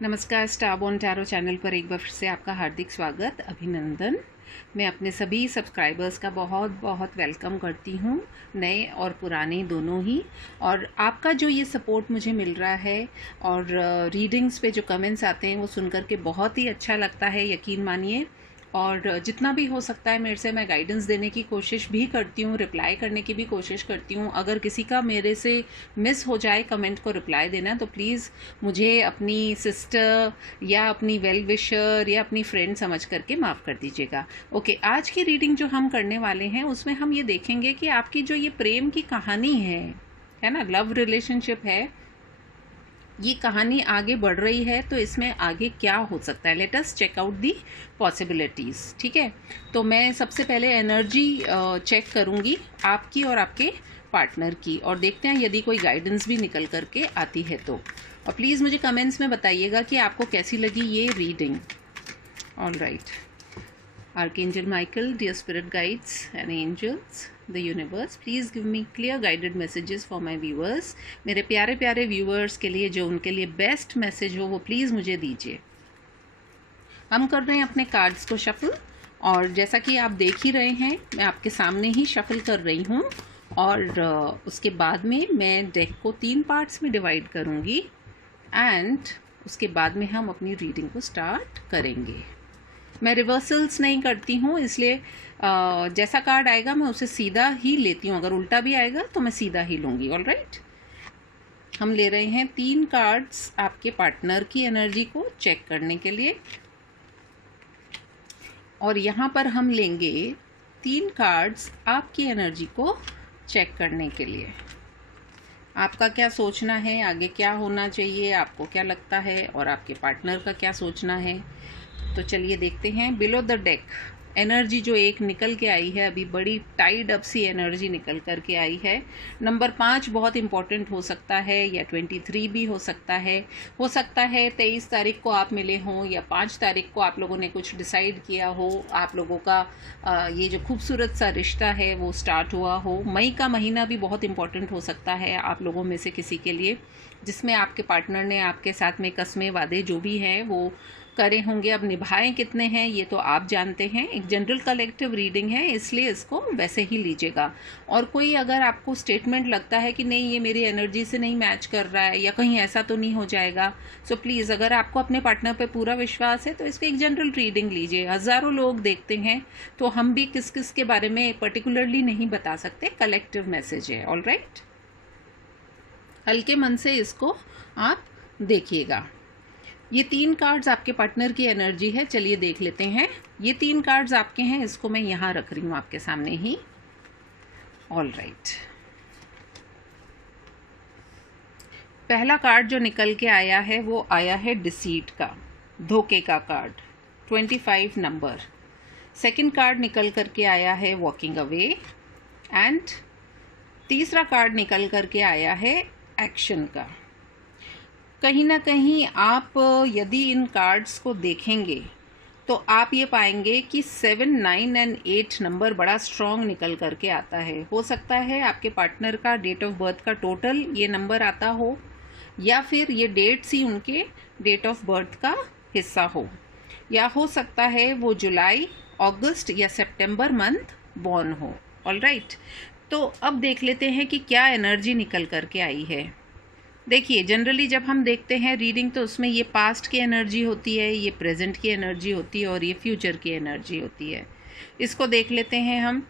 नमस्कार, स्टारबॉर्न tarot channel पर एक बार फिर से आपका हार्दिक स्वागत, अभिनंदन। मैं अपने सभी सब्सक्राइबर्स का बहुत बहुत वेलकम करती हूँ, नए और पुराने दोनों ही। और आपका जो ये सपोर्ट मुझे मिल रहा है और रीडिंग्स पे जो कमेंट्स आते हैं वो सुनकर के बहुत ही अच्छा लगता है, यकीन मानिए। और जितना भी हो सकता है मेरे से मैं गाइडेंस देने की कोशिश भी करती हूँ, रिप्लाई करने की भी कोशिश करती हूँ। अगर किसी का मेरे से मिस हो जाए कमेंट को रिप्लाई देना, तो प्लीज़ मुझे अपनी सिस्टर या अपनी वेल विशर या अपनी फ्रेंड समझ करके माफ़ कर दीजिएगा। ओके, आज की रीडिंग जो हम करने वाले हैं उसमें हम ये देखेंगे कि आपकी जो ये प्रेम की कहानी है ना, लव रिलेशनशिप है, ये कहानी आगे बढ़ रही है तो इसमें आगे क्या हो सकता है। Let us check out the possibilities. ठीक है, तो मैं सबसे पहले एनर्जी चेक करूँगी आपकी और आपके पार्टनर की, और देखते हैं यदि कोई गाइडेंस भी निकल करके आती है तो। और प्लीज़ मुझे कमेंट्स में बताइएगा कि आपको कैसी लगी ये reading. All right, Archangel Michael, dear spirit guides and angels, the universe, please give me clear guided messages for my viewers. मेरे प्यारे प्यारे व्यूअर्स के लिए जो उनके लिए बेस्ट मैसेज हो वो प्लीज़ मुझे दीजिए। हम कर रहे हैं अपने कार्ड्स को शफल, और जैसा कि आप देख ही रहे हैं मैं आपके सामने ही शफल कर रही हूँ। और उसके बाद में मैं डेक को 3 पार्ट्स में डिवाइड करूँगी एंड उसके बाद में हम अपनी रीडिंग को स्टार्ट करेंगे। मैं रिवर्सल्स नहीं करती हूँ, इसलिए जैसा कार्ड आएगा मैं उसे सीधा ही लेती हूँ। अगर उल्टा भी आएगा तो मैं सीधा ही लूँगी। ऑल राइट, हम ले रहे हैं 3 कार्ड्स आपके पार्टनर की एनर्जी को चेक करने के लिए, और यहाँ पर हम लेंगे 3 कार्ड्स आपकी एनर्जी को चेक करने के लिए। आपका क्या सोचना है, आगे क्या होना चाहिए, आपको क्या लगता है, और आपके पार्टनर का क्या सोचना है। तो चलिए देखते हैं। बिलो द डेक एनर्जी जो एक निकल के आई है, अभी बड़ी टाइड अप सी एनर्जी निकल कर के आई है। नंबर 5 बहुत इंपॉर्टेंट हो सकता है, या 23 भी हो सकता है। 23 तारीख को आप मिले हों, या 5 तारीख को आप लोगों ने कुछ डिसाइड किया हो, आप लोगों का ये जो खूबसूरत सा रिश्ता है वो स्टार्ट हुआ हो। मई का महीना भी बहुत इंपॉर्टेंट हो सकता है आप लोगों में से किसी के लिए, जिसमें आपके पार्टनर ने आपके साथ में कस्में वादे जो भी हैं वो करे होंगे। अब निभाएं कितने हैं ये तो आप जानते हैं। एक जनरल कलेक्टिव रीडिंग है, इसलिए इसको वैसे ही लीजिएगा। और कोई अगर आपको स्टेटमेंट लगता है कि नहीं ये मेरी एनर्जी से नहीं मैच कर रहा है, या कहीं ऐसा तो नहीं हो जाएगा, सो प्लीज़ अगर आपको अपने पार्टनर पे पूरा विश्वास है तो इसको एक जनरल रीडिंग लीजिए। हज़ारों लोग देखते हैं तो हम भी किस किस के बारे में पर्टिकुलरली नहीं बता सकते, कलेक्टिव मैसेज है। ऑल राइट, हल्के मन से इसको आप देखिएगा। ये 3 कार्ड्स आपके पार्टनर की एनर्जी है, चलिए देख लेते हैं। ये 3 कार्ड्स आपके हैं, इसको मैं यहाँ रख रही हूँ आपके सामने ही। ऑल राइट, पहला कार्ड जो निकल के आया है वो आया है डिसीट का, धोखे का कार्ड, 25 नंबर। सेकंड कार्ड निकल करके आया है वॉकिंग अवे, एंड तीसरा कार्ड निकल करके आया है एक्शन का। कहीं ना कहीं आप यदि इन कार्ड्स को देखेंगे तो आप ये पाएंगे कि 7, 9 एंड 8 नंबर बड़ा स्ट्रॉन्ग निकल करके आता है। हो सकता है आपके पार्टनर का डेट ऑफ बर्थ का टोटल ये नंबर आता हो, या फिर ये डेट्स ही उनके डेट ऑफ बर्थ का हिस्सा हो, या हो सकता है वो जुलाई, अगस्त या सितंबर मंथ बॉर्न हो। ऑल राइट, तो अब देख लेते हैं कि क्या एनर्जी निकल करके आई है। देखिए, जनरली जब हम देखते हैं रीडिंग तो उसमें ये पास्ट की एनर्जी होती है, ये प्रेजेंट की एनर्जी होती है, और ये फ्यूचर की एनर्जी होती है। इसको देख लेते हैं हम।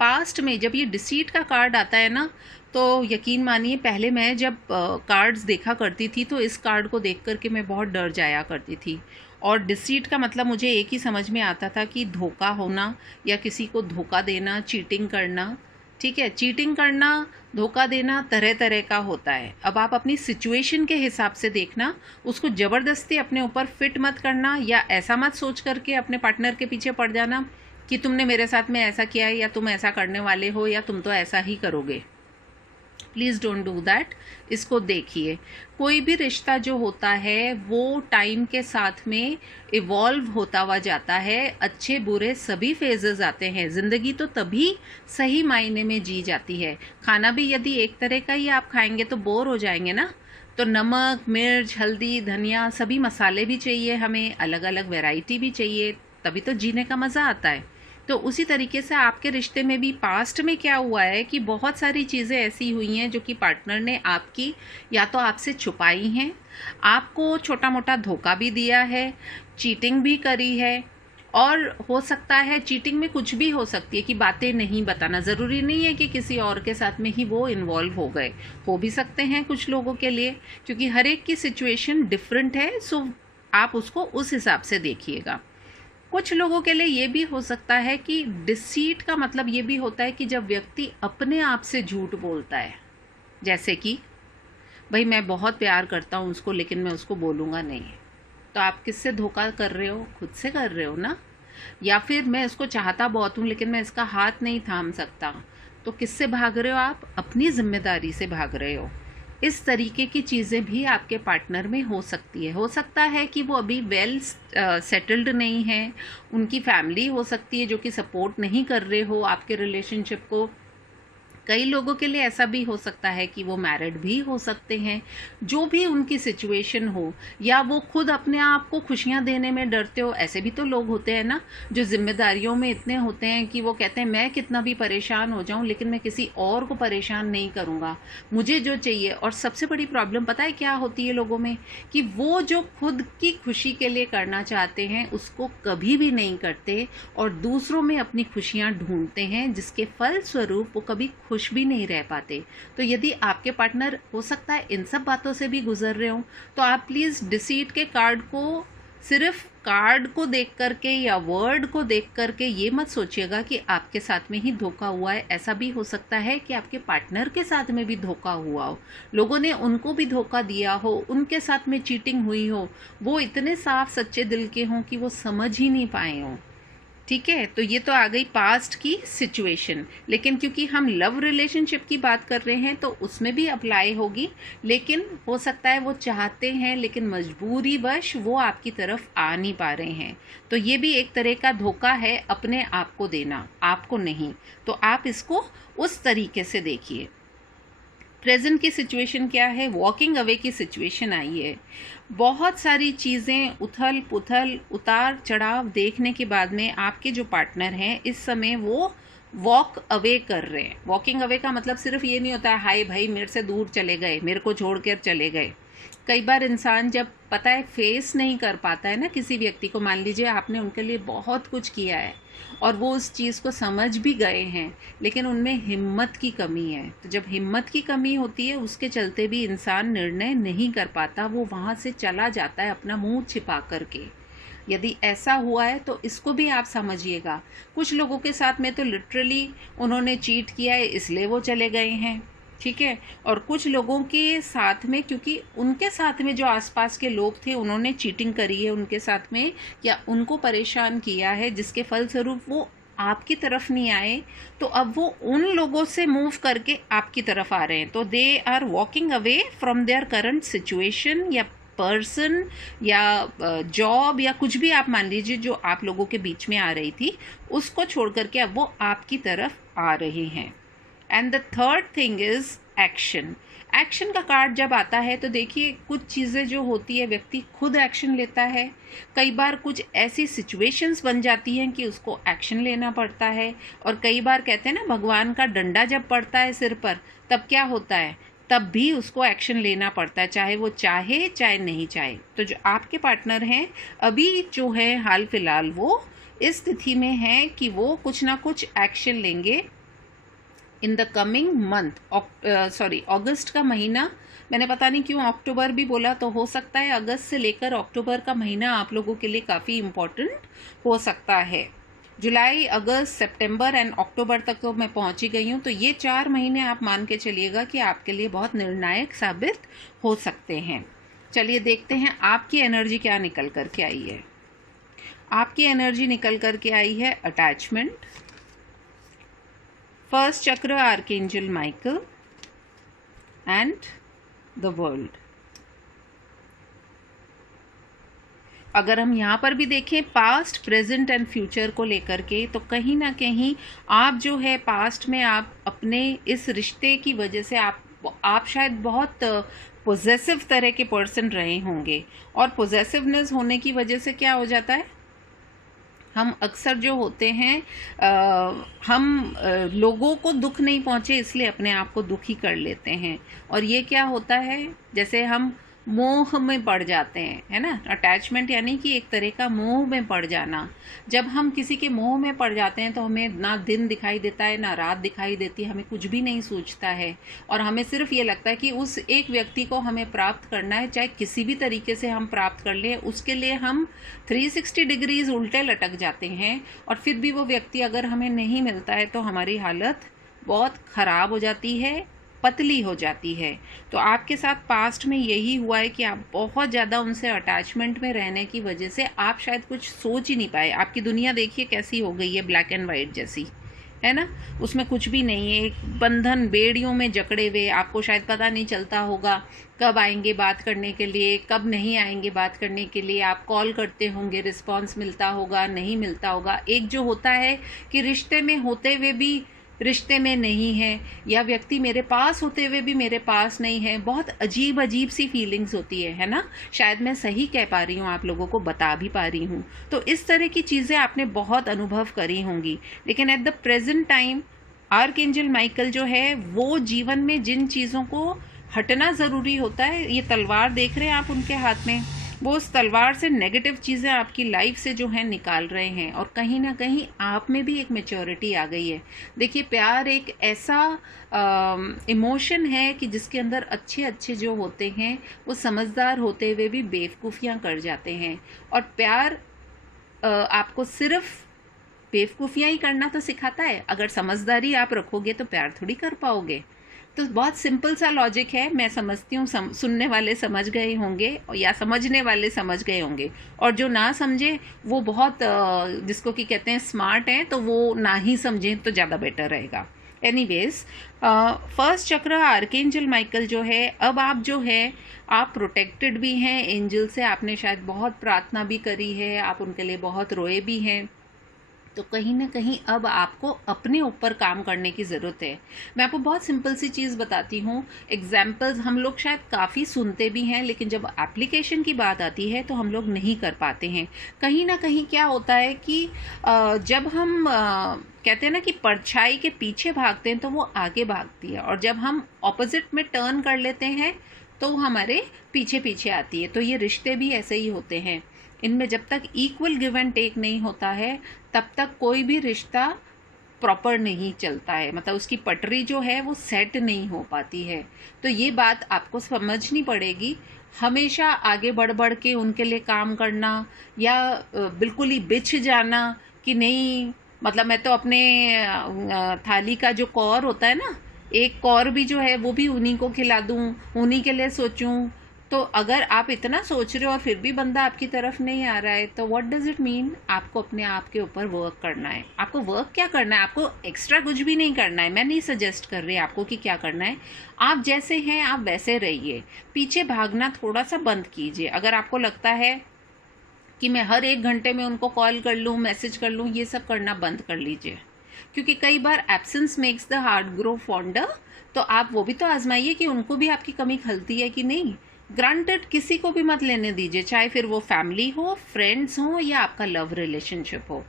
पास्ट में जब ये डिसीट का कार्ड आता है ना, तो यकीन मानिए पहले मैं जब कार्ड्स देखा करती थी तो इस कार्ड को देख करके मैं बहुत डर जाया करती थी। और डिसीट का मतलब मुझे एक ही समझ में आता था कि धोखा होना, या किसी को धोखा देना, चीटिंग करना। ठीक है, चीटिंग करना, धोखा देना तरह तरह का होता है। अब आप अपनी सिचुएशन के हिसाब से देखना, उसको ज़बरदस्ती अपने ऊपर फिट मत करना, या ऐसा मत सोच करके अपने पार्टनर के पीछे पड़ जाना कि तुमने मेरे साथ में ऐसा किया है, या तुम ऐसा करने वाले हो, या तुम तो ऐसा ही करोगे। Please don't do that. इसको देखिए, कोई भी रिश्ता जो होता है वो टाइम के साथ में इवॉल्व होता हुआ जाता है। अच्छे बुरे सभी फेजेस आते हैं। ज़िंदगी तो तभी सही मायने में जी जाती है। खाना भी यदि एक तरह का ही आप खाएंगे तो बोर हो जाएंगे ना। तो नमक, मिर्च, हल्दी, धनिया, सभी मसाले भी चाहिए हमें, अलग अलग वैरायटी भी चाहिए, तभी तो जीने का मज़ा आता है। तो उसी तरीके से आपके रिश्ते में भी पास्ट में क्या हुआ है कि बहुत सारी चीज़ें ऐसी हुई हैं जो कि पार्टनर ने आपकी या तो आपसे छुपाई हैं, आपको छोटा मोटा धोखा भी दिया है, चीटिंग भी करी है, और हो सकता है चीटिंग में कुछ भी हो सकती है कि बातें नहीं बताना, ज़रूरी नहीं है कि किसी और के साथ में ही वो इन्वॉल्व हो गए, हो भी सकते हैं कुछ लोगों के लिए, क्योंकि हर एक की सिचुएशन डिफरेंट है। सो आप उसको उस हिसाब से देखिएगा। कुछ लोगों के लिए ये भी हो सकता है कि डिसीट का मतलब ये भी होता है कि जब व्यक्ति अपने आप से झूठ बोलता है, जैसे कि भाई मैं बहुत प्यार करता हूँ उसको लेकिन मैं उसको बोलूँगा नहीं, तो आप किससे धोखा कर रहे हो? खुद से कर रहे हो ना। या फिर मैं इसको चाहता बहुत हूँ लेकिन मैं इसका हाथ नहीं थाम सकता, तो किससे भाग रहे हो आप? अपनी जिम्मेदारी से भाग रहे हो। इस तरीके की चीज़ें भी आपके पार्टनर में हो सकती है। हो सकता है कि वो अभी वेल सेटल्ड नहीं है, उनकी फैमिली हो सकती है जो कि सपोर्ट नहीं कर रहे हो आपके रिलेशनशिप को। कई लोगों के लिए ऐसा भी हो सकता है कि वो मैरिड भी हो सकते हैं। जो भी उनकी सिचुएशन हो, या वो खुद अपने आप को खुशियाँ देने में डरते हो, ऐसे भी तो लोग होते हैं ना जो जिम्मेदारियों में इतने होते हैं कि वो कहते हैं मैं कितना भी परेशान हो जाऊं लेकिन मैं किसी और को परेशान नहीं करूँगा, मुझे जो चाहिए। और सबसे बड़ी प्रॉब्लम पता है क्या होती है लोगों में, कि वो जो खुद की खुशी के लिए करना चाहते हैं उसको कभी भी नहीं करते और दूसरों में अपनी खुशियाँ ढूंढते हैं, जिसके फलस्वरूप वो कभी खुश भी नहीं रह पाते। तो यदि आपके पार्टनर हो सकता है इन सब बातों से भी गुजर रहे हो, तो आप प्लीज़ डिसीट के कार्ड को सिर्फ कार्ड को देख करके या वर्ड को देख करके ये मत सोचिएगा कि आपके साथ में ही धोखा हुआ है। ऐसा भी हो सकता है कि आपके पार्टनर के साथ में भी धोखा हुआ हो, लोगों ने उनको भी धोखा दिया हो, उनके साथ में चीटिंग हुई हो, वो इतने साफ सच्चे दिल के हों कि वो समझ ही नहीं पाए हों। ठीक है, तो ये तो आ गई पास्ट की सिचुएशन। लेकिन क्योंकि हम लव रिलेशनशिप की बात कर रहे हैं तो उसमें भी अप्लाई होगी, लेकिन हो सकता है वो चाहते हैं लेकिन मजबूरी वश वो आपकी तरफ आ नहीं पा रहे हैं। तो ये भी एक तरह का धोखा है अपने आप को देना, आपको नहीं। तो आप इसको उस तरीके से देखिए। प्रेजेंट की सिचुएशन क्या है? वॉकिंग अवे की सिचुएशन आई है। बहुत सारी चीज़ें उथल पुथल उतार चढ़ाव देखने के बाद में आपके जो पार्टनर हैं इस समय वो वॉक अवे कर रहे हैं। वॉकिंग अवे का मतलब सिर्फ ये नहीं होता है हाय भाई मेरे से दूर चले गए, मेरे को छोड़ कर चले गए। कई बार इंसान जब पता है फेस नहीं कर पाता है ना किसी व्यक्ति को, मान लीजिए आपने उनके लिए बहुत कुछ किया है और वो उस चीज़ को समझ भी गए हैं लेकिन उनमें हिम्मत की कमी है। तो जब हिम्मत की कमी होती है उसके चलते भी इंसान निर्णय नहीं कर पाता, वो वहाँ से चला जाता है अपना मुंह छिपा करके। यदि ऐसा हुआ है तो इसको भी आप समझिएगा। कुछ लोगों के साथ में तो लिटरली उन्होंने चीट किया है इसलिए वो चले गए हैं, ठीक है। और कुछ लोगों के साथ में क्योंकि उनके साथ में जो आसपास के लोग थे उन्होंने चीटिंग करी है उनके साथ में या उनको परेशान किया है, जिसके फलस्वरूप वो आपकी तरफ नहीं आए, तो अब वो उन लोगों से मूव करके आपकी तरफ आ रहे हैं। तो they are walking away from their current situation या पर्सन या जॉब या कुछ भी आप मान लीजिए जो आप लोगों के बीच में आ रही थी, उसको छोड़ करके अब वो आपकी तरफ आ रहे हैं। And the third thing is action. Action का कार्ड जब आता है तो देखिए कुछ चीज़ें जो होती है व्यक्ति खुद एक्शन लेता है, कई बार कुछ ऐसी सिचुएशंस बन जाती हैं कि उसको एक्शन लेना पड़ता है, और कई बार कहते हैं ना भगवान का डंडा जब पड़ता है सिर पर तब क्या होता है, तब भी उसको एक्शन लेना पड़ता है, चाहे वो चाहे चाहे नहीं चाहे। तो जो आपके पार्टनर हैं अभी जो है हाल फिलहाल वो इस स्थिति में हैं कि वो कुछ ना कुछ एक्शन लेंगे इन द कमिंग मंथ। अगस्त का महीना, मैंने पता नहीं क्यों अक्टूबर भी बोला, तो हो सकता है अगस्त से लेकर अक्टूबर का महीना आप लोगों के लिए काफ़ी इम्पोर्टेंट हो सकता है। जुलाई, अगस्त, सितंबर एंड अक्टूबर तक तो मैं पहुंची गई हूँ, तो ये 4 महीने आप मान के चलिएगा कि आपके लिए बहुत निर्णायक साबित हो सकते हैं। चलिए देखते हैं आपकी एनर्जी क्या निकल कर के आई है। आपकी एनर्जी निकल कर के आई है अटैचमेंट, फर्स्ट चक्र archangel Michael and the world. अगर हम यहाँ पर भी देखें पास्ट, प्रेजेंट एंड फ्यूचर को लेकर के, तो कहीं ना कहीं आप जो है पास्ट में आप अपने इस रिश्ते की वजह से आप शायद बहुत पोजेसिव तरह के पर्सन रहे होंगे। और पोजेसिवनेस होने की वजह से क्या हो जाता है, हम अक्सर जो होते हैं लोगों को दुख नहीं पहुंचे इसलिए अपने आप को दुखी कर लेते हैं। और ये क्या होता है, जैसे हम मोह में पड़ जाते हैं, है ना। अटैचमेंट यानी कि एक तरह का मोह में पड़ जाना। जब हम किसी के मोह में पड़ जाते हैं तो हमें ना दिन दिखाई देता है ना रात दिखाई देती है, हमें कुछ भी नहीं सूझता है और हमें सिर्फ ये लगता है कि उस एक व्यक्ति को हमें प्राप्त करना है, चाहे किसी भी तरीके से हम प्राप्त कर लें। उसके लिए हम 360 डिग्रीज उल्टे लटक जाते हैं और फिर भी वो व्यक्ति अगर हमें नहीं मिलता है तो हमारी हालत बहुत ख़राब हो जाती है, पतली हो जाती है। तो आपके साथ पास्ट में यही हुआ है कि आप बहुत ज़्यादा उनसे अटैचमेंट में रहने की वजह से आप शायद कुछ सोच ही नहीं पाए। आपकी दुनिया देखिए कैसी हो गई है, ब्लैक एंड वाइट जैसी, है ना। उसमें कुछ भी नहीं है, एक बंधन बेड़ियों में जकड़े हुए। आपको शायद पता नहीं चलता होगा कब आएंगे बात करने के लिए, कब नहीं आएंगे बात करने के लिए। आप कॉल करते होंगे, रिस्पॉन्स मिलता होगा, नहीं मिलता होगा। एक जो होता है कि रिश्ते में होते हुए भी रिश्ते में नहीं है, या व्यक्ति मेरे पास होते हुए भी मेरे पास नहीं है। बहुत अजीब अजीब सी फीलिंग्स होती है ना। शायद मैं सही कह पा रही हूँ, आप लोगों को बता भी पा रही हूँ। तो इस तरह की चीज़ें आपने बहुत अनुभव करी होंगी। लेकिन at the present time archangel Michael जो है वो जीवन में जिन चीज़ों को हटना ज़रूरी होता है, ये तलवार देख रहे हैं आप उनके हाथ में, वो उस तलवार से नेगेटिव चीज़ें आपकी लाइफ से जो है निकाल रहे हैं। और कहीं ना कहीं आप में भी एक मैच्योरिटी आ गई है। देखिए, प्यार एक ऐसा इमोशन है कि जिसके अंदर अच्छे अच्छे जो होते हैं वो समझदार होते हुए भी बेवकूफ़ियाँ कर जाते हैं। और प्यार आपको सिर्फ बेवकूफ़ियाँ ही करना तो सिखाता है। अगर समझदारी आप रखोगे तो प्यार थोड़ी कर पाओगे। तो बहुत सिंपल सा लॉजिक है। मैं समझती हूँ सुनने वाले समझ गए होंगे या समझने वाले समझ गए होंगे, और जो ना समझे वो बहुत जिसको कि कहते हैं स्मार्ट हैं, तो वो ना ही समझें तो ज़्यादा बेटर रहेगा। एनीवेज, फर्स्ट चक्र आर्कएंजल माइकल जो है, अब आप जो है आप प्रोटेक्टेड भी हैं एंजल से। आपने शायद बहुत प्रार्थना भी करी है, आप उनके लिए बहुत रोए भी हैं। तो कहीं ना कहीं अब आपको अपने ऊपर काम करने की ज़रूरत है। मैं आपको बहुत सिंपल सी चीज़ बताती हूँ। एग्जाम्पल्स हम लोग शायद काफ़ी सुनते भी हैं, लेकिन जब एप्लीकेशन की बात आती है तो हम लोग नहीं कर पाते हैं। कहीं ना कहीं क्या होता है कि जब हम कहते हैं ना कि परछाई के पीछे भागते हैं तो वो आगे भागती है, और जब हम ऑपोजिट में टर्न कर लेते हैं तो वो हमारे पीछे पीछे आती है। तो ये रिश्ते भी ऐसे ही होते हैं। इनमें जब तक इक्वल गिव एंड टेक नहीं होता है तब तक कोई भी रिश्ता प्रॉपर नहीं चलता है, मतलब उसकी पटरी जो है वो सेट नहीं हो पाती है। तो ये बात आपको समझनी पड़ेगी। हमेशा आगे बढ़ बढ़ के उनके लिए काम करना या बिल्कुल ही बिछ जाना कि नहीं, मतलब मैं तो अपने थाली का जो कौर होता है ना, एक कौर भी जो है वो भी उन्हीं को खिला दूं, उन्हीं के लिए सोचूं। तो अगर आप इतना सोच रहे हो और फिर भी बंदा आपकी तरफ नहीं आ रहा है तो व्हाट डज इट मीन? आपको अपने आप के ऊपर वर्क करना है। आपको वर्क क्या करना है? आपको एक्स्ट्रा कुछ भी नहीं करना है। मैं नहीं सजेस्ट कर रही आपको कि क्या करना है। आप जैसे हैं आप वैसे रहिए, पीछे भागना थोड़ा सा बंद कीजिए। अगर आपको लगता है कि मैं हर 1 घंटे में उनको कॉल कर लूँ, मैसेज कर लूँ, ये सब करना बंद कर लीजिए, क्योंकि कई बार absence makes the heart grow fonder. तो आप वो भी तो आजमाइए कि उनको भी आपकी कमी खलती है कि नहीं। ग्रांटेड किसी को भी मत लेने दीजिए, चाहे फिर वो फैमिली हो, फ्रेंड्स हो या आपका लव रिलेशनशिप हो।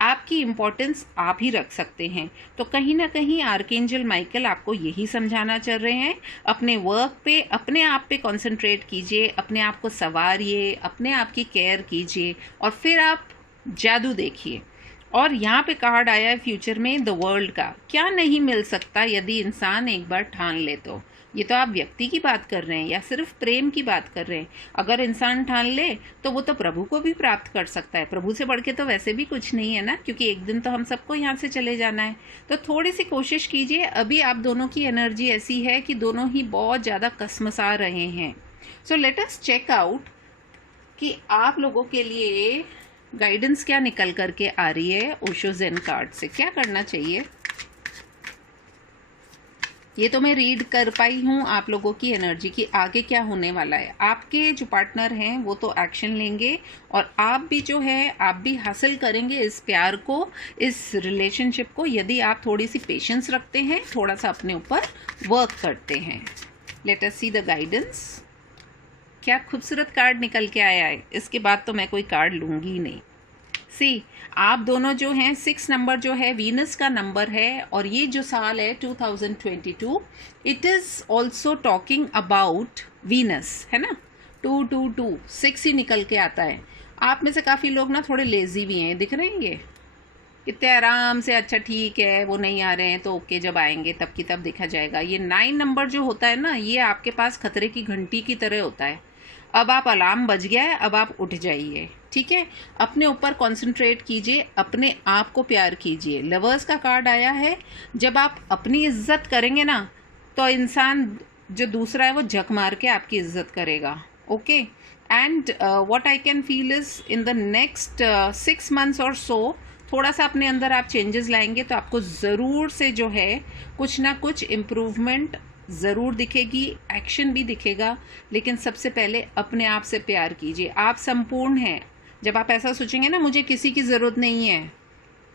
आपकी इम्पोर्टेंस आप ही रख सकते हैं। तो कहीं ना कहीं आर्कएंजल माइकल आपको यही समझाना चल रहे हैं। अपने वर्क पे, अपने आप पे कंसंट्रेट कीजिए, अपने आप को संवारिए, अपने आप की केयर कीजिए और फिर आप जादू देखिए। और यहाँ पे कार्ड आया है फ्यूचर में द वर्ल्ड का। क्या नहीं मिल सकता यदि इंसान एक बार ठान ले तो। ये तो आप व्यक्ति की बात कर रहे हैं या सिर्फ प्रेम की बात कर रहे हैं। अगर इंसान ठान ले तो वो तो प्रभु को भी प्राप्त कर सकता है। प्रभु से बढ़ के तो वैसे भी कुछ नहीं है ना, क्योंकि एक दिन तो हम सबको यहाँ से चले जाना है। तो थोड़ी सी कोशिश कीजिए। अभी आप दोनों की एनर्जी ऐसी है कि दोनों ही बहुत ज़्यादा कसमसा रहे हैं। So let us check out कि आप लोगों के लिए गाइडेंस क्या निकल करके आ रही है ओशो ज़ेन कार्ड से। क्या करना चाहिए, ये तो मैं रीड कर पाई हूँ आप लोगों की एनर्जी की। आगे क्या होने वाला है, आपके जो पार्टनर हैं वो तो एक्शन लेंगे और आप भी जो है आप भी हासिल करेंगे इस प्यार को, इस रिलेशनशिप को, यदि आप थोड़ी सी पेशेंस रखते हैं, थोड़ा सा अपने ऊपर वर्क करते हैं। Let us see the guidance. क्या खूबसूरत कार्ड निकल के आया है। इसके बाद तो मैं कोई कार्ड लूँगी ही नहीं। सी, आप दोनों जो हैं 6 नंबर जो है वीनस का नंबर है, और ये जो साल है 2022, it is also talking about Venus, है ना। 222 6 ही निकल के आता है। आप में से काफ़ी लोग ना थोड़े लेज़ी भी हैं, दिख रहे हैं ये कितने आराम से, अच्छा ठीक है वो नहीं आ रहे हैं तो ओके, जब आएंगे तब की तब देखा जाएगा। ये 9 नंबर जो होता है ना, ये आपके पास खतरे की घंटी की तरह होता है। अब आप अलार्म बज गया है, अब आप उठ जाइए, ठीक है। अपने ऊपर कंसंट्रेट कीजिए, अपने आप को प्यार कीजिए। लवर्स का कार्ड आया है। जब आप अपनी इज्जत करेंगे ना, तो इंसान जो दूसरा है वो झक मार के आपकी इज्जत करेगा। Okay, and what I can feel is in the next 6 months और सो, थोड़ा सा अपने अंदर आप चेंजेस लाएंगे तो आपको ज़रूर से जो है कुछ ना कुछ इम्प्रूवमेंट ज़रूर दिखेगी, एक्शन भी दिखेगा। लेकिन सबसे पहले अपने आप से प्यार कीजिए। आप संपूर्ण हैं। जब आप ऐसा सोचेंगे ना, मुझे किसी की ज़रूरत नहीं है,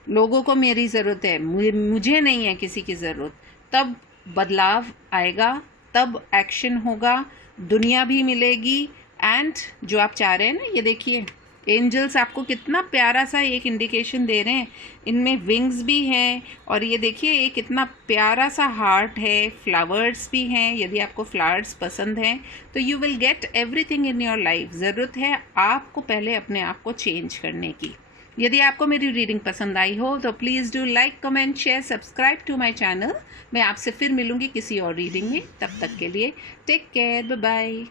लोगों को मेरी ज़रूरत है, मुझे नहीं है किसी की ज़रूरत, तब बदलाव आएगा, तब एक्शन होगा, दुनिया भी मिलेगी। एंड जो आप चाह रहे हैं ना, ये देखिए एंजल्स आपको कितना प्यारा सा एक इंडिकेशन दे रहे हैं। इनमें विंग्स भी हैं, और ये देखिए एक कितना प्यारा सा हार्ट है, फ्लावर्स भी हैं। यदि आपको फ्लावर्स पसंद हैं तो you will get everything in your life. ज़रूरत है आपको पहले अपने आप को चेंज करने की। यदि आपको मेरी रीडिंग पसंद आई हो तो please do like, comment, share, subscribe to my channel. मैं आपसे फिर मिलूँगी किसी और रीडिंग में। तब तक के लिए टेक केयर, बाय बाय।